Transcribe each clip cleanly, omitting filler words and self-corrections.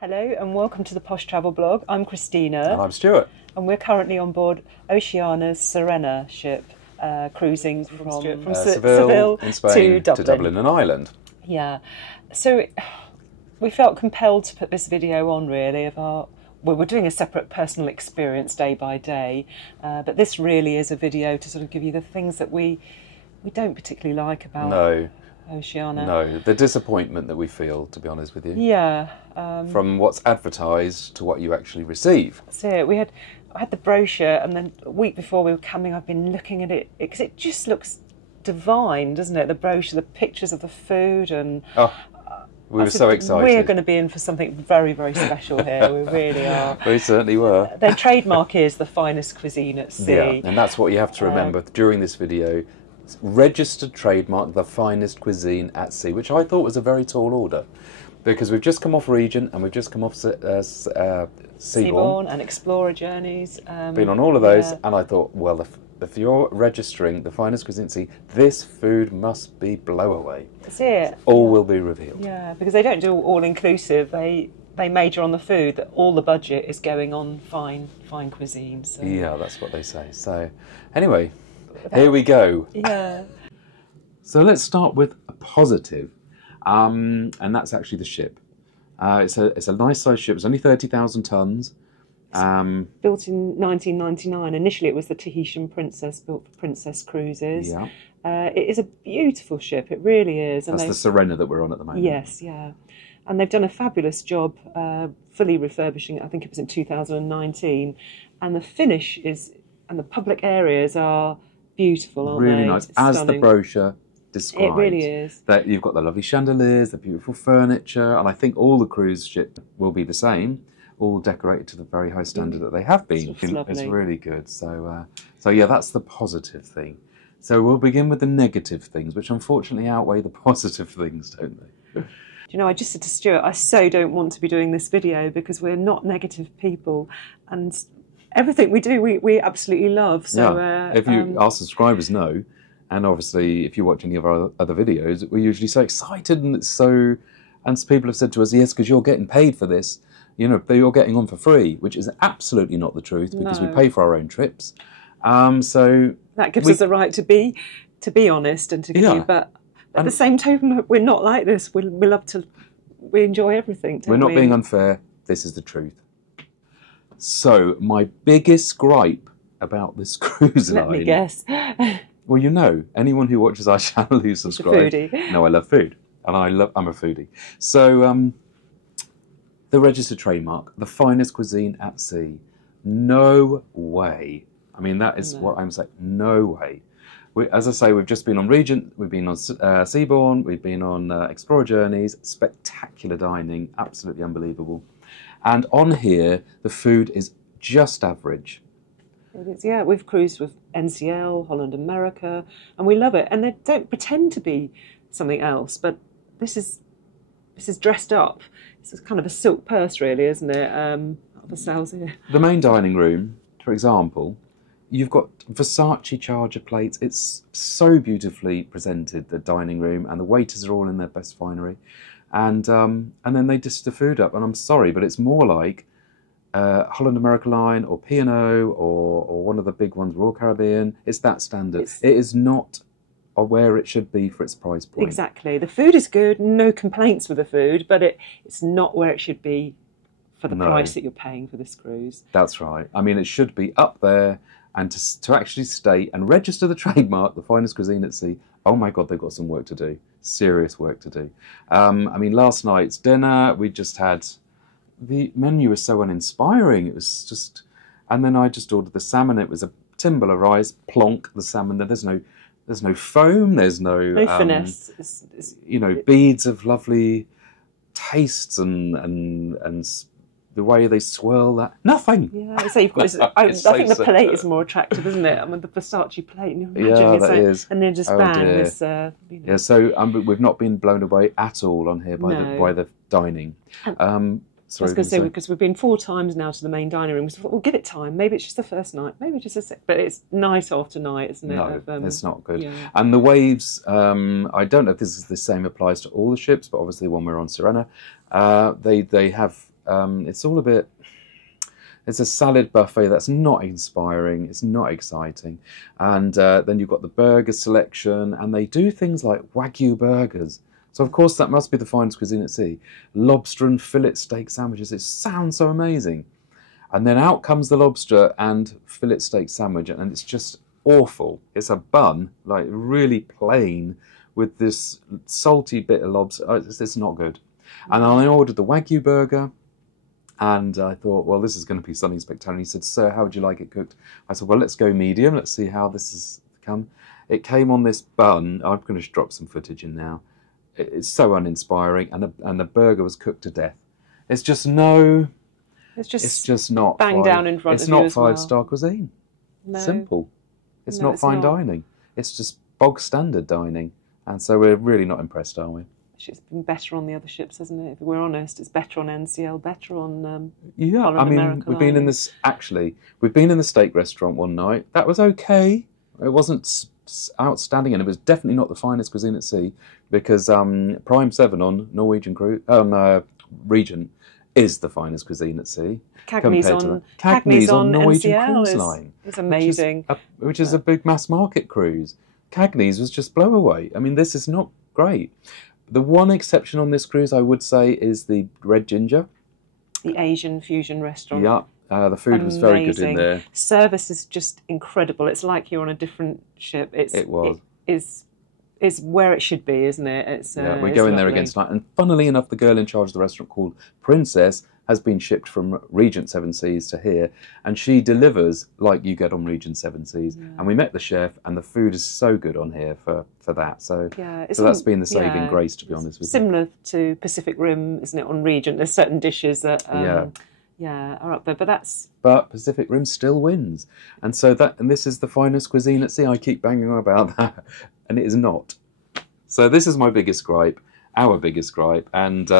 Hello and welcome to the Posh Travel Blog. I'm Christina. And I'm Stuart. And we're currently on board Oceania's Sirena ship, cruising from Seville in Spain to Dublin and Ireland. Yeah. So we felt compelled to put this video on, really, of our... Well, we're doing a separate personal experience day by day, but this really is a video to sort of give you the things that we don't particularly like about Oceania. No, the disappointment that we feel, to be honest with you. Yeah. From what's advertised to what you actually receive. That's it. I had the brochure, and then a week before we were coming, I've been looking at it because it just looks divine, doesn't it? The brochure, the pictures of the food, and we were so excited. We're going to be in for something very, very special here. We really are. We certainly were. Their trademark is the finest cuisine at sea. Yeah, and that's what you have to remember during this video. Registered trademark, the finest cuisine at sea, which I thought was a very tall order, because we've just come off Regent and we've just come off Seabourn and Explorer journeys. Been on all of those, and I thought, well, if you're registering the finest cuisine at sea, this food must be blow away. That's it. All will be revealed. Yeah, because they don't do all inclusive. They major on the food. That all the budget is going on fine cuisine. So. Yeah, that's what they say. So, anyway. Here we go. Yeah. So let's start with a positive, and that's actually the ship. It's a nice sized ship. It's only 30,000 tons. Built in 1999. Initially, it was the Tahitian Princess, built for Princess Cruises. Yeah. It is a beautiful ship. It really is. And that's the Sirena that we're on at the moment. Yes. Yeah. And they've done a fabulous job fully refurbishing it. I think it was in 2019, and the finish is, and the public areas are beautiful, aren't really they? Nice, it's as stunning. The brochure describes. It really is. That you've got the lovely chandeliers, the beautiful furniture, and I think all the cruise ship will be the same, all decorated to the very high standard that they have been. It's really good. So yeah, that's the positive thing. So we'll begin with the negative things, which unfortunately outweigh the positive things, don't they? You know, I just said to Stuart, I so don't want to be doing this video because we're not negative people, and everything we do, we absolutely love. So, if our subscribers know, and obviously if you watch any of our other videos, we're usually so excited, and and people have said to us, yes, because you're getting paid for this, you know, you're getting on for free, which is absolutely not the truth, because we pay for our own trips. So that gives us the right to be honest and to give you, but at the same time, we're not like this. We enjoy everything. We're not being unfair. This is the truth. So, my biggest gripe about this cruise line... Let me guess. Well, you know, anyone who watches our channel who subscribes... No, I love food. And I'm a foodie. So, the registered trademark, the finest cuisine at sea. No way. I mean, that is what I'm saying. No way. As I say, we've just been on Regent, we've been on Seabourn, we've been on Explorer journeys. Spectacular dining, absolutely unbelievable. And on here, the food is just average. It is, yeah. We've cruised with NCL, Holland America, and we love it. And they don't pretend to be something else, but this is dressed up. It's kind of a silk purse, really, isn't it? The sales here. The main dining room, for example, you've got Versace charger plates. It's so beautifully presented, the dining room, and the waiters are all in their best finery. And then they dish the food up, and I'm sorry, but it's more like Holland America Line or P&O or one of the big ones, Royal Caribbean. It's that standard. It is not where it should be for its price point. Exactly. The food is good, no complaints with the food, but it's not where it should be for the price that you're paying for this cruise. That's right. I mean, it should be up there, and to actually stay and register the trademark, the finest cuisine at sea. Oh my God, they've got some work to do. Serious work to do. I mean, last night's dinner, we just had... The menu was so uninspiring. It was just... And then I just ordered the salmon. It was a timbale rice, plonk, the salmon. There's no foam, there's no finesse. You know, beads of lovely tastes and the way they swirl that. Nothing. Yeah, so you've got. I think the plate is more attractive, isn't it? I mean, the Versace plate. Yeah, that is. And then just bang this. Yeah, so we've not been blown away at all on here by the dining. I was going to say, because we've been 4 times now to the main dining room, we thought, we'll give it time. Maybe it's just the first night. Maybe just a sec. But it's night after night, isn't it? No, it's not good. Yeah. And the waves, I don't know if this is the same applies to all the ships, but obviously when we're on Sirena, they have It's all a bit... It's a salad buffet that's not inspiring, it's not exciting. And then you've got the burger selection, and they do things like Wagyu burgers. So of course that must be the finest cuisine at sea. Lobster and fillet steak sandwiches, it sounds so amazing. And then out comes the lobster and fillet steak sandwich, and it's just awful. It's a bun, like really plain, with this salty bit of lobster. Oh, it's not good. And I ordered the Wagyu burger, and I thought, well, this is going to be something spectacular. He said, "Sir, how would you like it cooked?" I said, well, let's go medium. Let's see how this has come. It came on this bun. I'm going to drop some footage in now. It's so uninspiring, and the burger was cooked to death. It's just no... It's just not bang down in front of you. It's not five-star cuisine. No. Simple. It's not fine dining. It's just bog standard dining. And so we're really not impressed, are we? It's been better on the other ships, hasn't it? If we're honest, it's better on NCL, better on yeah. I mean, American we've been in this. Actually, we've been in the steak restaurant one night. That was okay. It wasn't outstanding, and it was definitely not the finest cuisine at sea, because Prime 7 on Norwegian Cruise Regent is the finest cuisine at sea. Cagney's on Norwegian NCL Cruise Line. It's amazing. Which is a big mass market cruise. Cagney's was just blow away. I mean, this is not great. The one exception on this cruise, I would say, is the Red Ginger. The Asian fusion restaurant. Yeah, the food was very good in there. Service is just incredible. It's like you're on a different ship. It is where it should be, isn't it? It's we're going there again tonight. And funnily enough, the girl in charge of the restaurant, called Princess, has been shipped from Regent Seven Seas to here, and she delivers like you get on Regent Seven Seas. Yeah. And we met the chef, and the food is so good on here for that. So, so that's been the saving grace, to be honest with you. Similar to Pacific Rim, isn't it, on Regent? There's certain dishes that are up there, but Pacific Rim still wins, and this is the finest cuisine at sea. I keep banging on about that, and it is not. So this is my biggest gripe, our biggest gripe, and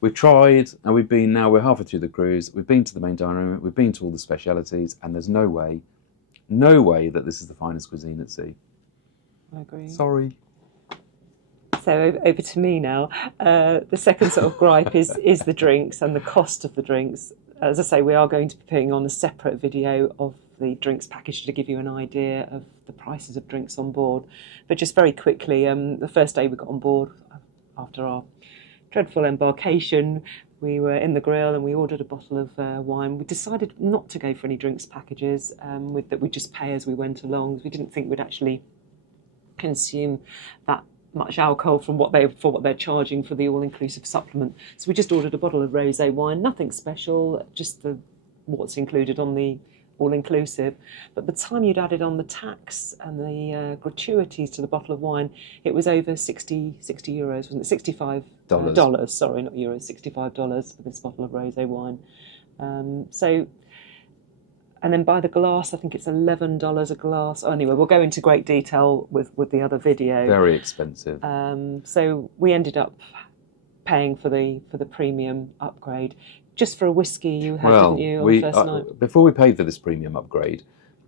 we've tried, and we're halfway through the cruise. We've been to the main dining room, we've been to all the specialities, and there's no way that this is the finest cuisine at sea. I agree. Sorry. So over to me now. The second sort of gripe is the drinks and the cost of the drinks. As I say, we are going to be putting on a separate video of the drinks package to give you an idea of the prices of drinks on board. But just very quickly, the first day we got on board, after our dreadful embarkation, we were in the grill and we ordered a bottle of wine. We decided not to go for any drinks packages, that we'd just pay as we went along. We didn't think we'd actually consume that much alcohol for what they're charging for the all-inclusive supplement. So we just ordered a bottle of rosé wine, nothing special, just what's included on the all-inclusive. But by the time you'd added on the tax and the gratuities to the bottle of wine, it was over 60 euros, wasn't it? $65. Dollars, sorry, not euros, $65 for this bottle of rosé wine. And then by the glass, I think it's $11 a glass. Oh, anyway, we'll go into great detail with the other video. Very expensive. So we ended up paying for the premium upgrade. Just for a whiskey you had, didn't you, on the first night? Before we paid for this premium upgrade,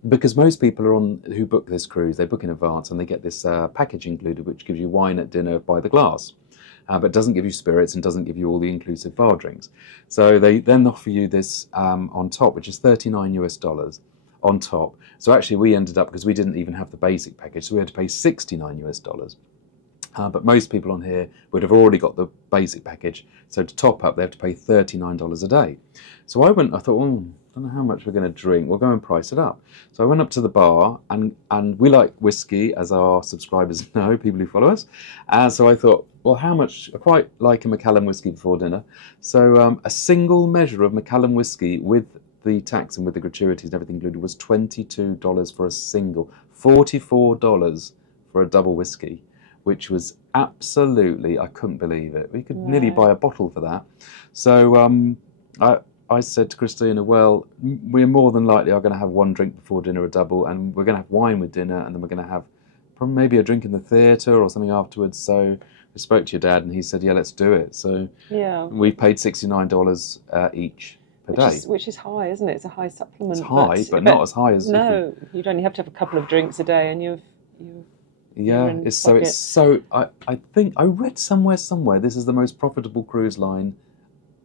because most people who book this cruise, they book in advance and they get this package included, which gives you wine at dinner by the glass. But doesn't give you spirits and doesn't give you all the inclusive bar drinks. So they then offer you this on top, which is $39 US on top. So actually we ended up, because we didn't even have the basic package, so we had to pay $69 US. But most people on here would have already got the basic package. So to top up, they have to pay $39 a day. So I thought, I don't know how much we're going to drink. We'll go and price it up. So I went up to the bar, and we like whiskey, as our subscribers know, people who follow us. And so I thought, well, how much? I quite like a Macallan whiskey before dinner. So a single measure of Macallan whiskey with the tax and with the gratuities and everything included was $22 for a single, $44 for a double whiskey, which was absolutely, I couldn't believe it. We could nearly buy a bottle for that. So I said to Christina, well, we're more than likely are going to have one drink before dinner, a double, and we're going to have wine with dinner, and then we're going to have maybe a drink in the theatre or something afterwards. So we spoke to your dad, and he said, yeah, let's do it. So we paid $69 each per day. Which is high, isn't it? It's a high supplement. It's high, but not as high as... No, you'd only have to have a couple of drinks a day, and you've it's so... I think I read somewhere, this is the most profitable cruise line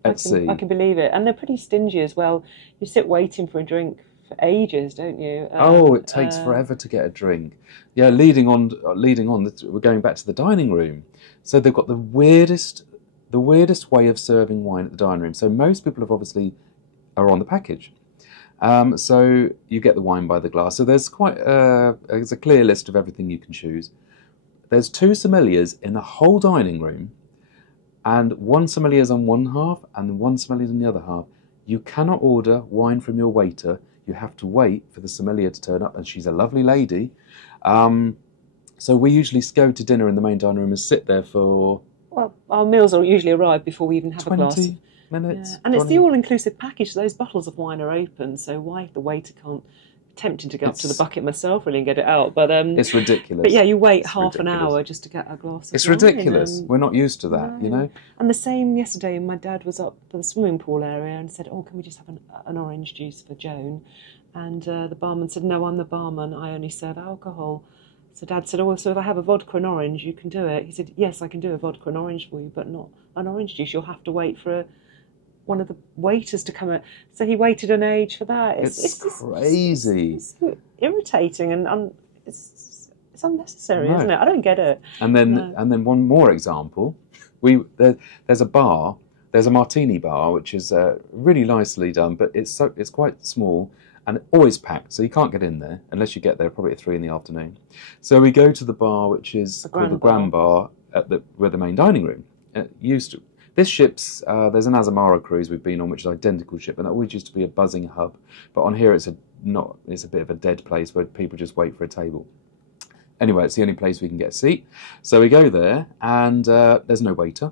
at sea. I can believe it. And they're pretty stingy as well. You sit waiting for a drink for ages, don't you? It takes forever to get a drink. Yeah, leading on, we're going back to the dining room. So they've got the weirdest way of serving wine at the dining room. So most people are on the package. So you get the wine by the glass. So there's there's a clear list of everything you can choose. There's 2 sommeliers in the whole dining room, and 1 sommelier's on one half and 1 sommelier's on the other half. You cannot order wine from your waiter. You have to wait for the sommelier to turn up, and she's a lovely lady. So we usually go to dinner in the main dining room and sit there for... Well, our meals will usually arrive before we even have a glass. 20 minutes. Yeah. And 20. it's the all-inclusive package, so those bottles of wine are open, so why if the waiter can't... Tempting to go up to the bucket myself really and get it out, but it's ridiculous. But yeah, you wait half an hour just to get a glass of wine. It's ridiculous. We're not used to that, you know. And the same yesterday, my dad was up to the swimming pool area and said, "Oh, can we just have an orange juice for Joan?" And the barman said, "No, I'm the barman. I only serve alcohol." So Dad said, "Oh, so if I have a vodka and orange, you can do it." He said, "Yes, I can do a vodka and orange for you, but not an orange juice. You'll have to wait for one of the waiters to come in." So he waited an age for that. It's crazy. It's irritating and it's unnecessary, isn't it? I don't get it. And then one more example. There's a bar. There's a martini bar, which is really nicely done, but it's quite small and always packed, so you can't get in there unless you get there probably at 3 in the afternoon. So we go to the bar, which is called the Grand Bar, where the main dining room used to. This ship's, there's an Azamara cruise we've been on, which is an identical ship, and that always used to be a buzzing hub. But on here, it's a bit of a dead place where people just wait for a table. Anyway, it's the only place we can get a seat. So we go there, and there's no waiter.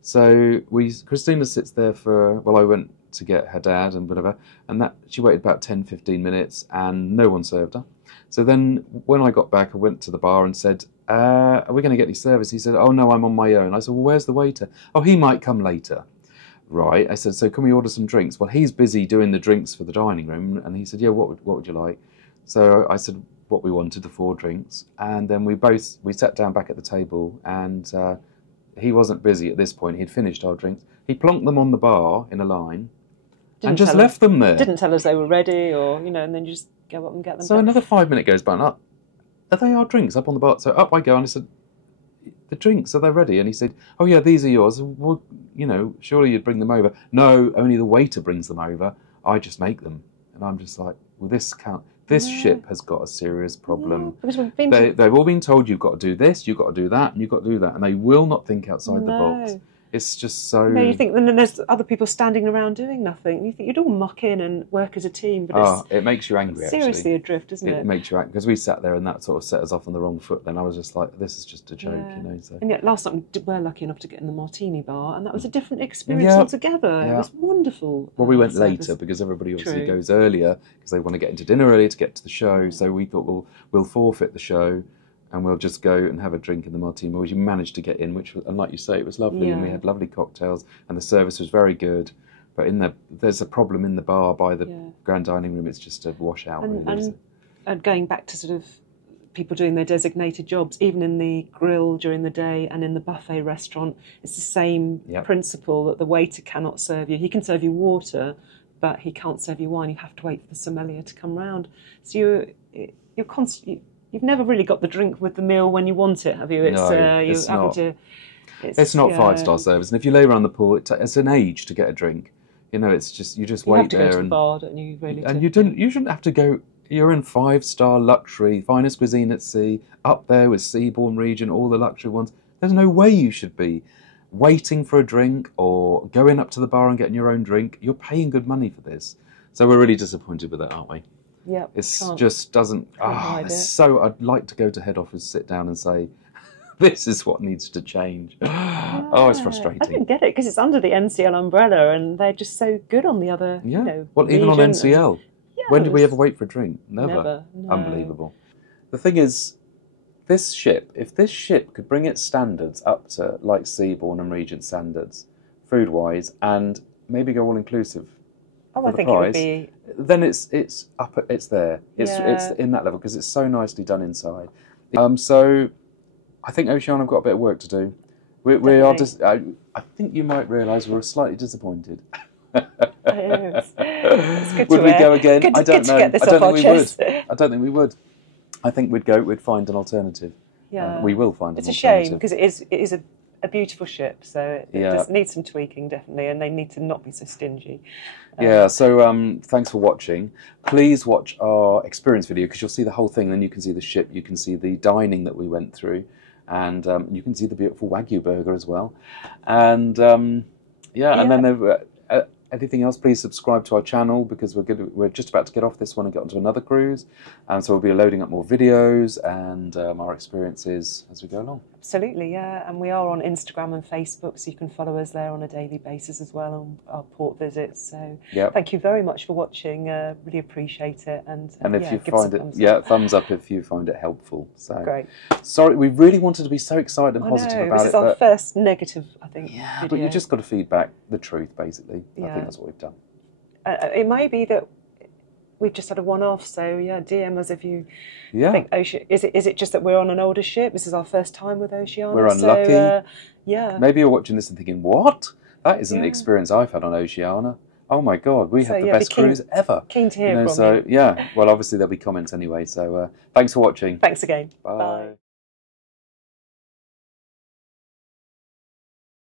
So Christina sits there I went to get her dad and whatever, and she waited about 10, 15 minutes, and no one served her. So then when I got back, I went to the bar and said, "Are we going to get any service?" He said, "Oh, no, I'm on my own." I said, "Well, where's the waiter?" "Oh, he might come later." Right. I said, "So can we order some drinks?" Well, he's busy doing the drinks for the dining room. And he said, "Yeah, what would you like?" So I said what we wanted, the 4 drinks. And then we sat down back at the table, and he wasn't busy at this point. He'd finished our drinks. He plonked them on the bar in a line and just left them there. Didn't tell us they were ready and then you just go up and get them. So another 5 minutes goes by, and are they our drinks up on the bar? So up I go, and I said, "The drinks, are they ready?" And he said, "Oh yeah, these are yours." "Well, surely you'd bring them over." "No, only the waiter brings them over. I just make them." And I'm just like, well, this ship has got a serious problem. They've all been told you've got to do this, you've got to do that, and you've got to do that, and they will not think outside the box. It's just so... No, you think, and then there's other people standing around doing nothing. You think you'd all muck in and work as a team, but it makes you angry, seriously adrift, isn't it? It makes you angry, because we sat there and that sort of set us off on the wrong foot. Then I was just like, this is just a joke, So. And yet last night we were lucky enough to get in the martini bar, and that was a different experience altogether. Yeah. It was wonderful. Well, we went later because everybody obviously goes earlier because they want to get into dinner earlier to get to the show. So we thought, we'll forfeit the show, and we'll just go and have a drink in the martini. We managed to get in, and like you say, it was lovely, and we had lovely cocktails, and the service was very good. But there's a problem in the bar by the grand dining room. It's just a washout, really. And going back to sort of people doing their designated jobs, even in the grill during the day and in the buffet restaurant, it's the same principle that the waiter cannot serve you. He can serve you water, but he can't serve you wine. You have to wait for the sommelier to come round. So you're constantly... You've never really got the drink with the meal when you want it, have you? It's not 5-star service. And if you lay around the pool, it's an age to get a drink. It's just you wait there. You have to go to the bar, don't you? Really. And you shouldn't have to go. You're in 5-star luxury, finest cuisine at sea, up there with Seabourn region, all the luxury ones. There's no way you should be waiting for a drink or going up to the bar and getting your own drink. You're paying good money for this. So we're really disappointed with that, aren't we? Yeah, it just doesn't. So I'd like to go to head office, sit down, and say, "This is what needs to change." It's frustrating. I don't get it because it's under the NCL umbrella, and they're just so good on the other. Well, even on NCL, when did we ever wait for a drink? Never. No. Unbelievable. The thing is, if this ship could bring its standards up to like Seabourn and Regent standards, food-wise, and maybe go all inclusive. I think it would be. Then it's up. It's there. It's in that level because it's so nicely done inside. So I think Oceania have got a bit of work to do. We are just. I think you might realise we're slightly disappointed. It's good Would to we go again? Good, I don't good know. To get this I don't off think our we chest. would. I don't think we would. I think we'd find an alternative. Yeah, we will find. It's an a shame alternative. because it is a beautiful ship, so it does need some tweaking definitely, and they need to not be so stingy. Yeah. So thanks for watching. Please watch our experience video because you'll see the whole thing. Then you can see the ship. You can see the dining that we went through, and you can see the beautiful Wagyu burger as well. And and then anything else, please subscribe to our channel because we're just about to get off this one and get onto another cruise, and so we'll be loading up more videos and our experiences as we go along. Absolutely, yeah, and we are on Instagram and Facebook, so you can follow us there on a daily basis as well on our port visits. So thank you very much for watching. Really appreciate it, and if you find it, thumbs up if you find it helpful. So great. Sorry, we really wanted to be so excited and positive about it. This is our first negative, I think. Yeah, video. but you just got to feedback the truth, basically. I think that's what we've done. It may be that we've just had a one-off, so DM us if you think Is it just that we're on an older ship? This is our first time with Oceania. We're unlucky. So, maybe you're watching this and thinking, what? That isn't the experience I've had on Oceania. Oh my God, we had the best cruise ever. Keen to hear from you. Well, obviously there'll be comments anyway, so thanks for watching. Thanks again. Bye.